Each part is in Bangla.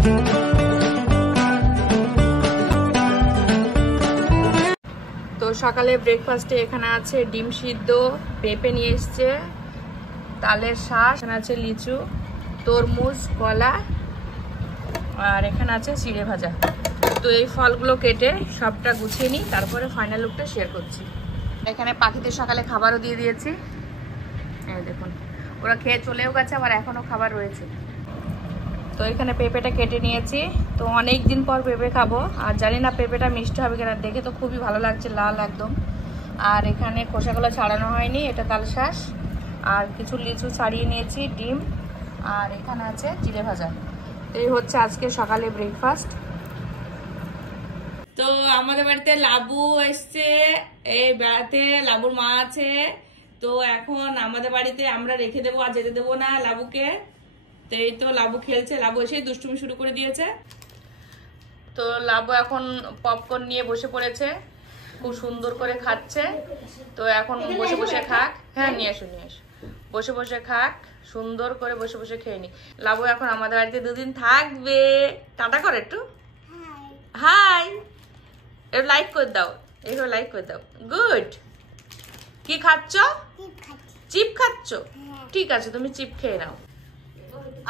তো সকালে ব্রেকফাস্টে এখানে আছে ডিম সিদ্ধ, পেঁপে নিয়ে এসছে, তালের শাঁস, এখানে আছে লিচু, তরমুজ, কলা, আর এখানে আছে চিড়ে ভাজা। তো এই ফলগুলো কেটে সবটা গুছিয়ে নিই, তারপরে ফাইনাল লুকটা শেয়ার করছি। এখানে পাখিদের সকালে খাবারও দিয়ে দিয়েছি, এই দেখুন ওরা খেয়ে চলেও গেছে, আবার এখনো খাবার রয়েছে। তো এখানে পেঁপেটা কেটে নিয়েছি, তো অনেক দিন পর পেঁপে খাবো, আর জানি না পেঁপেটা মিষ্টি হবে কিনা, দেখে তো খুবই ভালো লাগছে, লাল একদম। আর এখানে খোসাগুলো ছাড়ানো হয়নি, এটা তালশাঁস, আর কিছু লিচু ছাড়িয়ে নিয়েছি, ডিম, আর এখানে আছে চিড়ে ভাজা। এই হচ্ছে আজকে সকালে ব্রেকফাস্ট। তো আমাদের বাড়িতে লাবু এসছে, এই বেড়াতে, লাবুর মা আছে। তো এখন আমাদের বাড়িতে আমরা রেখে দেবো, আর যেতে দেবো না লাবুকে। তো এই তো লাবু খেলছে, লাবু এসে দুষ্টুমি শুরু করে দিয়েছে। তো লাবু এখন পপকর্ন নিয়ে বসে পড়েছে, খুব সুন্দর করে খাচ্ছে। তো এখন বসে বসে খাক, হ্যাঁ নিয়ে আসো নিয়ে আসো, বসে বসে খাক, সুন্দর করে বসে বসে খেয়ে নি। লাবু এখন আমাদের বাড়িতে 2 দিন থাকবে। টাটা করে একটু হাই, একটু লাইক করে দাও, এইভাবে লাইক করে দাও। গুড। কি খাচ্ছ? চিপ খাচ্ছ? ঠিক আছে, তুমি চিপ খেয়ে নাও।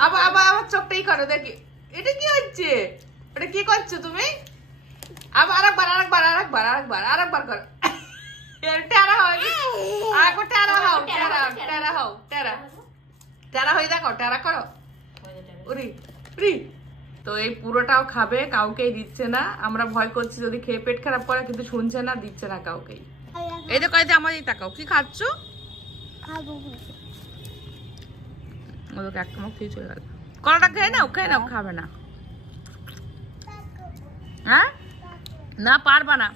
আবার আবার আমার চোখটাই করো দেখি, এটা কি হচ্ছে? এটা কি করছো তুমি? আবার আরেকবার আরেকবার আরেকবার আরেকবার আরেকবার করো। টেরা হয়, আরেকবার টেরা হও, টেরা টেরা হও, টেরা টেরা হয়ে দেখো, টেরা করো। উরি উরি। তো এই পুরোটাও খাবে, কাউকেই দিচ্ছে না। আমরা ভয় করছি যদি খেয়ে পেট খারাপ করে, কিন্তু শুনছে না, দিচ্ছে না কাউকেই। এই দেখো, এই যে আমাদের তাকাও, কি খাচ্ছ? ওদেরকে এক কামড় খেয়ে চলে গেল। কলাটা খেয়ে নাও, খেয়ে নাও, খাবে না। হ্যাঁ না, পারবা না,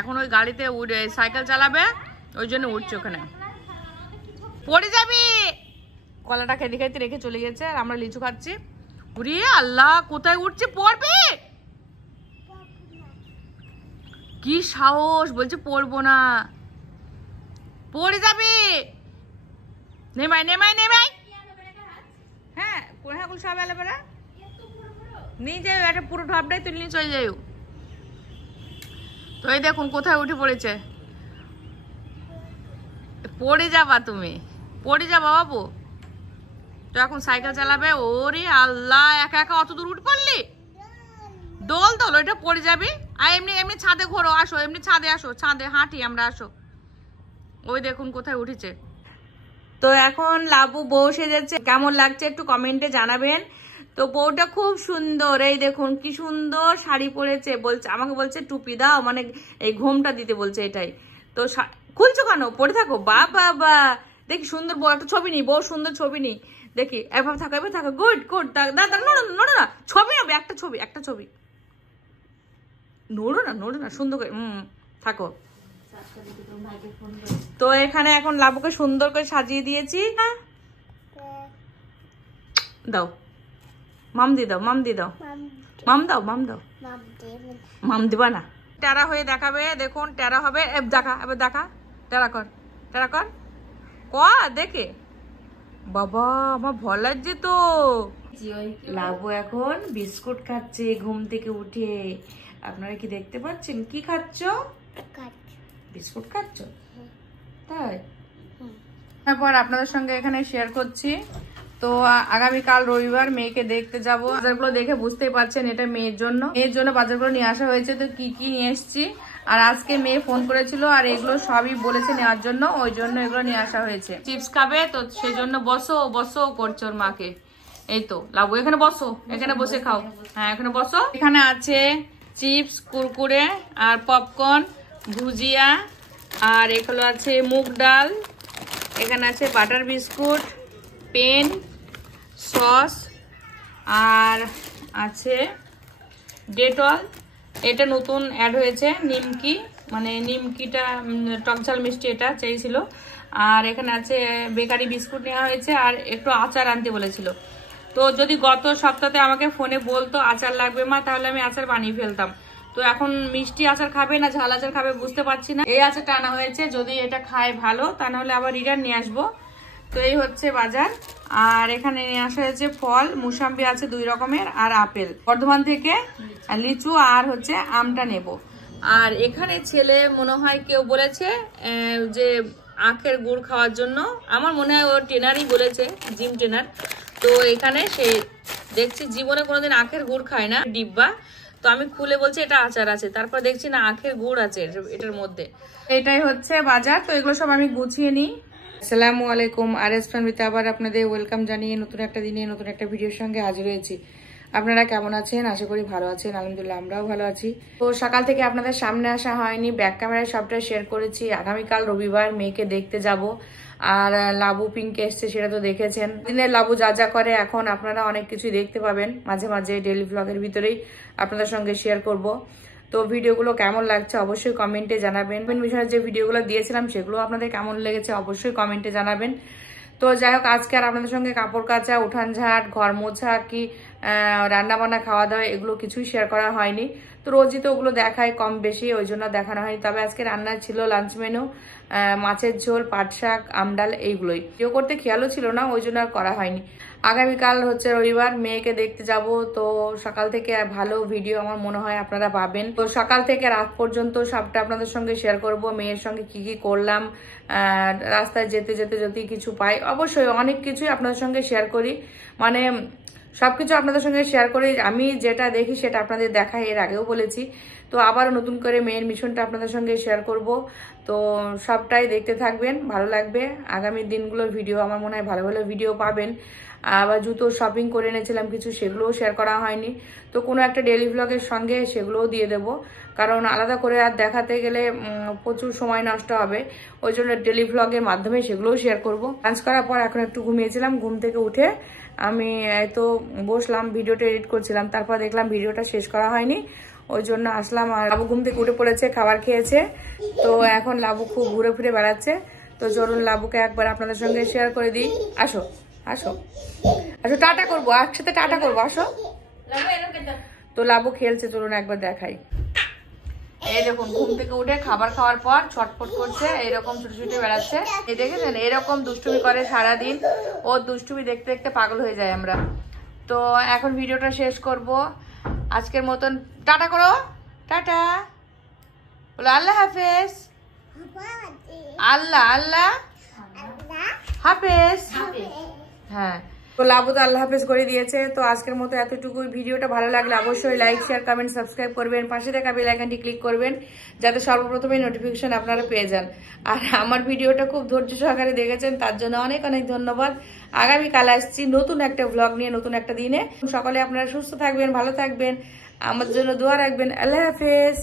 এখন ওই গাড়িতে উঠে সাইকেল চালাবে, ওই জন্য উঠছে, ওখানে পড়ে যাবি। কলাটা খেতে খেতে রেখে চলে গেছে, আর আমরা লিচু খাচ্ছি। উরে আল্লাহ, কোথায় উঠছে, পড়বে। কি সাহস, বলছে পড়বো না, পড়ে যাবে। নেমাই নেমাই নেমাই। হ্যাঁ কোন হাগুল সব এলে বেড়া নিয়ে যাও, একটা পুরো ঢপটাই তুলে নিয়ে চলে যাও। তো এই দেখুন কোথায় উঠে পড়েছে, পড়ে যাবা তুমি, পড়ে যাবা বাবু। তো এখন সাইকেল চালাবে। ওরে আল্লাহ, একা একা অত দূর উঠে পড়লি, দোল দোল, ওইটা পড়ে যাবি। আর এমনি এমনি ছাদে ঘোরো, আসো এমনি ছাদে, আসো ছাদে হাঁটি আমরা, আসো। ওই দেখুন কোথায় উঠেছে। তো এখন লাবু বউ সেজেছে, কেমন লাগছে একটু কমেন্টে জানাবেন। তো বউটা খুব সুন্দর, এই দেখুন কি সুন্দর শাড়ি পরেছে, বলছে আমাকে বলছে টুপি দাও, মানে এই ঘোমটা দিতে বলছে, এটাই। তো খুলছো কেন, পরে থাকো। বাবা বা দেখি সুন্দর বউ, একটা ছবি নি, বউ সুন্দর ছবি নি, দেখি এভাবে থাকো, এভাবে থাকো। Good good. দাদা নোড়ো নোড়ো না, ছবি হবে, একটা ছবি, একটা ছবি, নোড়ো না নোড়ো না, সুন্দর করে থাকো। তো এখানে এখন লাবুকে সুন্দর করে সাজিয়ে দিয়েছি। দাও মাম দি দাও, মাম দি দাও, মাম দাও, মাম দাও, মাম দিবা না। টেরা হয়ে দেখাবে, দেখুন টেরা হবে, দেখা এবার দেখা, টেরা কর, টেরা কর, দেখে। বাবা আমার ভয় লাগছে তো। লাবু এখন বিস্কুট খাচ্ছে ঘুম থেকে উঠে, আপনারা কি দেখতে পাচ্ছেন? কি খাচ্ছ? বিস্কুট খাচ্ছ? তাই তারপর আপনাদের সঙ্গে এখানে শেয়ার করছি। তো আগামীকাল রবিবার মেয়েকে দেখতে যাবো। বাজারগুলো দেখে বুঝতেই পারছেন এটা মেয়ের জন্য, বাজারগুলো নিয়ে আসা হয়েছে। তো কি কি নিয়ে এসেছি, আর আজকে মেয়ে ফোন করেছিল, আর এগুলো সবই বলেছে নেওয়ার জন্য, ওই জন্য এগুলো নিয়ে আসা হয়েছে। চিপস খাবে, তো সেই জন্য বসো বসো করছে ওর মাকে। এই তো লাবু এখানে বসো, এখানে বসে খাও, হ্যাঁ এখানে বসো। এখানে আছে চিপস, কুরকুরে, আর পপকর্ন, ভুজিয়া, আর এগুলো আছে মুগ ডাল, এখানে আছে বাটার বিস্কুট, পেন, সস, আর আছে ডেটল। এটা নতুন অ্যাড হয়েছে, নিমকি, মানে নিমকিটা টকঝাল মিষ্টি, এটা চাইছিল। আর এখানে আছে বেকারি বিস্কুট নেওয়া হয়েছে, আর একটু আচার আনতে বলেছিল। তো যদি গত সপ্তাহে আমাকে ফোনে বলতো আচার লাগবে মা, তাহলে আমি আচার বানিয়ে ফেলতাম। তো এখন মিষ্টি আচার খাবে না ঝাল আচার খাবে বুঝতে পারছি না। এই আচারটা আনা হয়েছে, যদি এটা খায় ভালো, তা নাহলে আবার রিটার্ন নিয়ে আসবো। তো এই হচ্ছে বাজার। আর এখানে নিয়ে আসা হয়েছে ফল, মুসাম্বি আছে 2 রকমের আর আপেল। বর্ধমান থেকে লিচু আর হচ্ছে আমটা নেব। আর এখানে ছেলে মনে হয় কেউ বলেছে যে আখের গুড় খাওয়ার জন্য, আমার মনে হয় ও ট্রেনারই বলেছে, জিম ট্রেনার। তো এখানে সে দেখছি জীবনে কোনোদিন আখের গুড় খায় না, ডিব্বা। তো আমি খুলে বলছি এটা আচার আছে, তারপর দেখছি না আখের গুড় আছে এটার মধ্যে। এটাই হচ্ছে বাজার। তো এগুলো সব আমি গুছিয়ে নিই। আসসালামু আলাইকুম, আরএস ফ্যামিলিতে আবার আপনাদের ওয়েলকাম জানিয়ে নতুন একটা দিনে নতুন একটা ভিডিওর সঙ্গে হাজির হয়েছি। আপনারা কেমন আছেন? আশা করি ভালো আছেন। আলহামদুলিল্লাহ আমরাও ভালো আছি। তো সকাল থেকে আপনাদের সামনে আসা হয়নি, ব্যাক ক্যামেরায় সবটা শেয়ার করেছি। আগামীকাল রবিবার মেয়েকে দেখতে যাব। আর লাবু পিঙ্কে এসছে, সেটা তো দেখেছেন। দিনের লাবু যা যা করে এখন আপনারা অনেক কিছুই দেখতে পাবেন মাঝে মাঝে ডেইলি ব্লগের ভিতরেই আপনাদের সঙ্গে শেয়ার করব। তো ভিডিওগুলো কেমন লাগছে অবশ্যই কমেন্টে জানাবেন। বিষয়ে যে ভিডিওগুলো দিয়েছিলাম সেগুলো আপনাদের কেমন লেগেছে অবশ্যই কমেন্টে জানাবেন। তো যাই হোক, আজকে আর আপনাদের সঙ্গে কাপড় কাচা, উঠান ঝাঁট, ঘর মোছা, কি রান্না বান্না, খাওয়া দাওয়া এগুলো কিছুই শেয়ার করা হয়নি। তো রোজই তো ওগুলো দেখায় কম বেশি, ওই জন্য দেখানো হয়নি। তবে আজকে রান্না ছিল লাঞ্চ মেনু, মাছের ঝোল, পাট শাক, আমডাল, এইগুলোই। ভিডিও করতে খেয়ালও ছিল না, ওই জন্য আর করা হয়নি। আগামীকাল হচ্ছে রবিবার, মেয়েকে দেখতে যাব। তো সকাল থেকে ভালো ভিডিও আমার মনে হয় আপনারা পাবেন। তো সকাল থেকে রাত পর্যন্ত সবটা আপনাদের সঙ্গে শেয়ার করব। মেয়ের সঙ্গে কি কি করলাম, রাস্তায় যেতে যেতে যদি কিছু পাই, অবশ্যই অনেক কিছুই আপনাদের সঙ্গে শেয়ার করি। মানে সবকিছু আপনাদের সঙ্গে শেয়ার করি। আমি যেটা দেখি সেটা আপনাদের দেখাই, এর আগেও বলেছি। তো আবারও নতুন করে মেয়ের মিশনটা আপনাদের সঙ্গে শেয়ার করব। তো সবটাই দেখতে থাকবেন, ভালো লাগবে। আগামী দিনগুলোর ভিডিও আমার মনে হয় ভালো ভালো ভিডিও পাবেন। আবার জুতো শপিং করে এনেছিলাম কিছু, সেগুলোও শেয়ার করা হয়নি। তো কোনো একটা ডেইলি ব্লগের সঙ্গে সেগুলোও দিয়ে দেব, কারণ আলাদা করে আর দেখাতে গেলে প্রচুর সময় নষ্ট হবে। ওই জন্য ডেইলি ব্লগের মাধ্যমে সেগুলোও শেয়ার করব। লাঞ্চ করার পর এখন একটু ঘুমিয়েছিলাম, ঘুম থেকে উঠে আমি তো বসলাম, ভিডিওটা এডিট করছিলাম। তারপর দেখলাম ভিডিওটা শেষ করা হয়নি, ওই জন্য আসলাম। আর লাবু ঘুম থেকে উঠে পড়েছে, খাবার খেয়েছে। তো এখন লাবু খুব ঘুরে ফিরে বেড়াচ্ছে। তো চলুন লাবুকে একবার আপনাদের সঙ্গে শেয়ার করে দিই। আসো আসো আসো, টাটা করবো, একসাথে টাটা করবো, আসো। তো লাবু খেলছে, চলুন একবার দেখাই। এই দেখুন, ঘুম থেকে উঠে খাবার খাওয়ার পর ছটফট করছে, এরকম ছুটে ছুটে বেড়াচ্ছে। এই দেখেছেন, এরকম দুষ্টুমি করে সারাদিন। ও দুষ্টুমি দেখতে দেখতে পাগল হয়ে যায় আমরা। তো এখন ভিডিওটা শেষ করব আজকের মতন। টাটা করো, টাটা বলো, আল্লাহ হাফেজ। আল্লাহ আল্লাহ হাফেজ। হ্যাঁ, তো লাবু তো আল্লাহ হাফেজ করে দিয়েছে। তো আজকের মতো এতটুকুই। ভিডিওটা ভালো লাগলে অবশ্যই লাইক, শেয়ার, কমেন্ট, সাবস্ক্রাইব করবেন। পাশে থাকা বেল আইকনটি ক্লিক করবেন যাতে সর্বপ্রথমে নোটিফিকেশন আপনারা পেয়ে যান। আর আমার ভিডিওটা খুব ধৈর্য সহকারে দেখেছেন, তার জন্য অনেক অনেক ধন্যবাদ। আগামীকাল আসছি নতুন একটা ব্লগ নিয়ে, নতুন একটা দিনে। সকলে আপনারা সুস্থ থাকবেন, ভালো থাকবেন, আমার জন্য দোয়া রাখবেন। আল্লাহ হাফেজ।